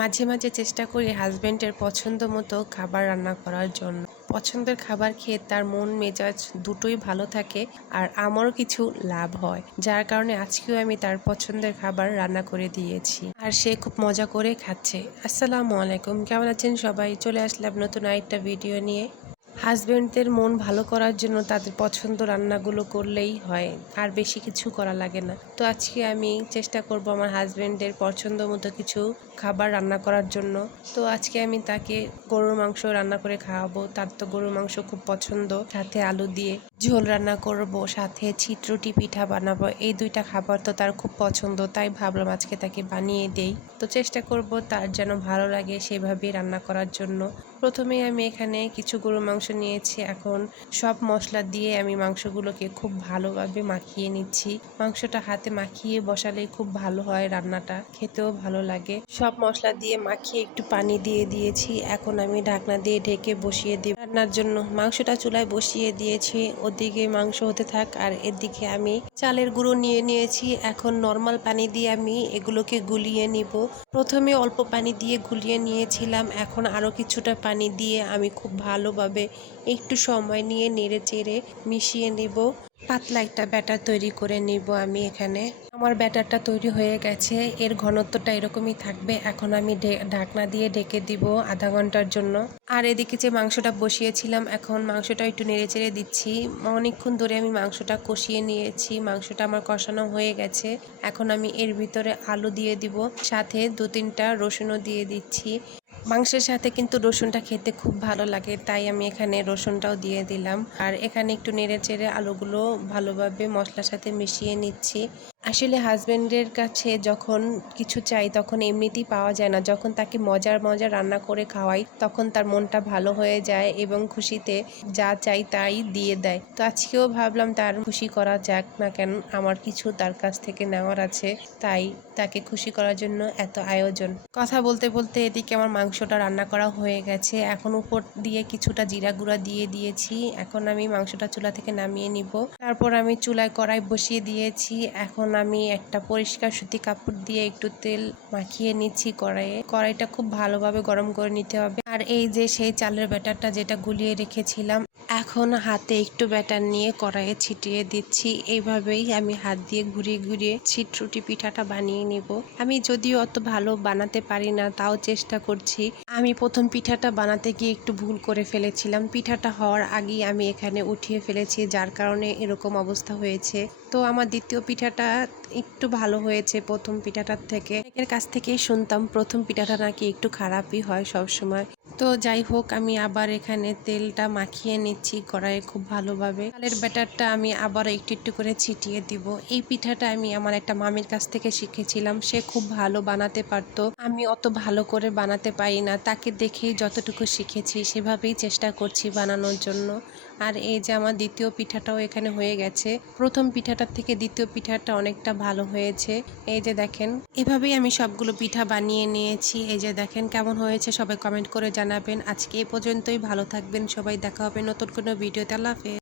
মাঝে মাঝে চেষ্টা করি হাজব্যান্ডের পছন্দ মতো খাবার রান্না করার জন্য। পছন্দের খাবার খেয়ে তার মন মেজাজ দুটোই ভালো থাকে আর আমারও কিছু লাভ হয়, যার কারণে আজকেও আমি তার পছন্দের খাবার রান্না করে দিয়েছি। আর সে খুব মজা করে খাচ্ছে। আসসালামু আলাইকুম, কেমন আছেন সবাই? চলে আসলাম নতুন আরেকটা ভিডিও নিয়ে। হাজবেন্ডদের মন ভালো করার জন্য তাদের পছন্দ রান্নাগুলো করলেই হয়, আর বেশি কিছু করা লাগে না। তো আজকে আমি চেষ্টা করব আমার হাজব্যান্ডের পছন্দ মতো কিছু খাবার রান্না করার জন্য। তো আজকে আমি তাকে গরুর মাংস রান্না করে খাওয়াবো। তার তো গরুর মাংস খুব পছন্দ। সাথে আলু দিয়ে ঝোল রান্না করব, সাথে ছিটরুটি পিঠা বানাবো, এই দুইটা খাবার তো তার খুব পছন্দ, তাই ভাবলাম আজকে তাকে বানিয়ে দেই। তো চেষ্টা করব তার যেন ভালো লাগে সেভাবেই রান্না করার জন্য। প্রথমে আমি এখানে কিছু গরুর মাংস নিয়েছি, এখন সব মশলা দিয়ে আমি মাংসগুলোকে খুব ভালোভাবে মাখিয়ে নিচ্ছি। মাংসটা হাতে মাখিয়ে বসালে খুব ভালো হয় রান্নাটা, খেতেও ভালো লাগে। সব মশলা দিয়ে মাখিয়ে একটু পানি দিয়ে দিয়েছি, এখন আমি ঢাকনা দিয়ে ঢেকে বসিয়ে দিই রান্নার জন্য। মাংসটা চুলায় বসিয়ে দিয়েছি। ওদিকে মাংস হতে থাক, আর এদিকে আমি চালের গুঁড়ো নিয়ে নিয়েছি। এখন নর্মাল পানি দিয়ে আমি এগুলোকে গুলিয়ে নিব। প্রথমে অল্প পানি দিয়ে গুলিয়ে নিয়েছিলাম। এখন আরও কিছুটা পানি দিয়ে আমি খুব ভালোভাবে একটু সময় নিয়ে নেড়ে চেড়ে মিশিয়ে নেব। পাতলা একটা ব্যাটার তৈরি করে নিব আমি এখানে। আমার ব্যাটারটা তৈরি হয়ে গেছে, এর ঘনত্বটা এরকমই থাকবে। এখন আমি ঢাকনা দিয়ে ঢেকে দিব আধা ঘণ্টার জন্য। আর এদিকে যে মাংসটা বসিয়েছিলাম, এখন মাংসটা একটু নেড়ে চেড়ে দিচ্ছি। অনেকক্ষণ ধরে আমি মাংসটা কষিয়ে নিয়েছি, মাংসটা আমার কষানো হয়ে গেছে। এখন আমি এর ভিতরে আলু দিয়ে দিব, সাথে দু তিনটা রসুনও দিয়ে দিচ্ছি। মাংসের সাথে কিন্তু রসুনটা খেতে খুব ভালো লাগে, তাই আমি এখানে রসুনটাও দিয়ে দিলাম। আর এখানে একটু নেড়ে চেড়ে আলুগুলো ভালোভাবে মশলার সাথে মিশিয়ে নিচ্ছি। আসলে হাজবেন্ডের কাছে যখন কিছু চাই তখন এমনিতেই পাওয়া যায় না। যখন তাকে মজার মজার রান্না করে খাওয়াই তখন তার মনটা ভালো হয়ে যায় এবং খুশিতে যা চাই তাই দিয়ে দেয়। তো আজকেও ভাবলাম তার খুশি করা যাক না কেন, আমার কিছু তার কাছ থেকে নেওয়ার আছে, তাই তাকে খুশি করার জন্য এত আয়োজন। কথা বলতে বলতে এদিকে আমার মাংসটা রান্না করা হয়ে গেছে। এখন উপর দিয়ে কিছুটা জিরা গুঁড়া দিয়ে দিয়েছি। এখন আমি মাংসটা চুলা থেকে নামিয়ে নিব। তারপর আমি চুলায় কড়াই বসিয়ে দিয়েছি। এখন আমি একটা পরিষ্কার সুতি কাপড় দিয়ে একটু তেল মাখিয়ে নিচ্ছি কড়াইয়ে। কড়াইটা খুব ভালোভাবে গরম করে নিতে হবে। আর এই যে সেই চালের ব্যাটারটা যেটা গুলিয়ে রেখেছিলাম, এখন হাতে একটু ব্যাটার নিয়ে কড়াইয়ে ছিটিয়ে দিচ্ছি। এইভাবেই আমি হাত দিয়ে ঘুরিয়ে ঘুরিয়ে ছিটরুটি পিঠাটা বানিয়ে নিব। আমি যদিও অত ভালো বানাতে পারি না, তাও চেষ্টা করছি। আমি প্রথম পিঠাটা বানাতে গিয়ে একটু ভুল করে ফেলেছিলাম। পিঠাটা হওয়ার আগেই আমি এখানে উঠিয়ে ফেলেছি, যার কারণে এরকম অবস্থা হয়েছে। তো আমার দ্বিতীয় পিঠাটা একটু ভালো হয়েছে প্রথম পিঠাটার থেকে। এর কাছ থেকেই শুনতাম, প্রথম পিঠাটা নাকি একটু খারাপই হয় সব সময় তো যাই হোক, আমি আবার এখানে তেলটা মাখিয়ে নিচ্ছি কড়াইয়ে খুব ভালোভাবে। তেলের ব্যাটারটা আমি আবার একটু একটু করে ছিটিয়ে দিব। এই পিঠাটা আমি আমার একটা মামির কাছ থেকে শিখেছিলাম। সে খুব ভালো বানাতে পারতো। আমি অত ভালো করে বানাতে পারি না। তাকে দেখেই যতটুকু শিখেছি, সেভাবেই চেষ্টা করছি বানানোর জন্য। আর এই যে আমার দ্বিতীয় পিঠাটাও এখানে হয়ে গেছে। প্রথম পিঠাটার থেকে দ্বিতীয় পিঠাটা অনেকটা ভালো হয়েছে। এই যে দেখেন, এভাবেই আমি সবগুলো পিঠা বানিয়ে নিয়েছি। এই যে দেখেন কেমন হয়েছে, সবাই কমেন্ট করে জানাবেন। আজকে এ পর্যন্তই, ভালো থাকবেন, সবাই দেখা হবে নতুন কোনো ভিডিওতে। আল্লাহ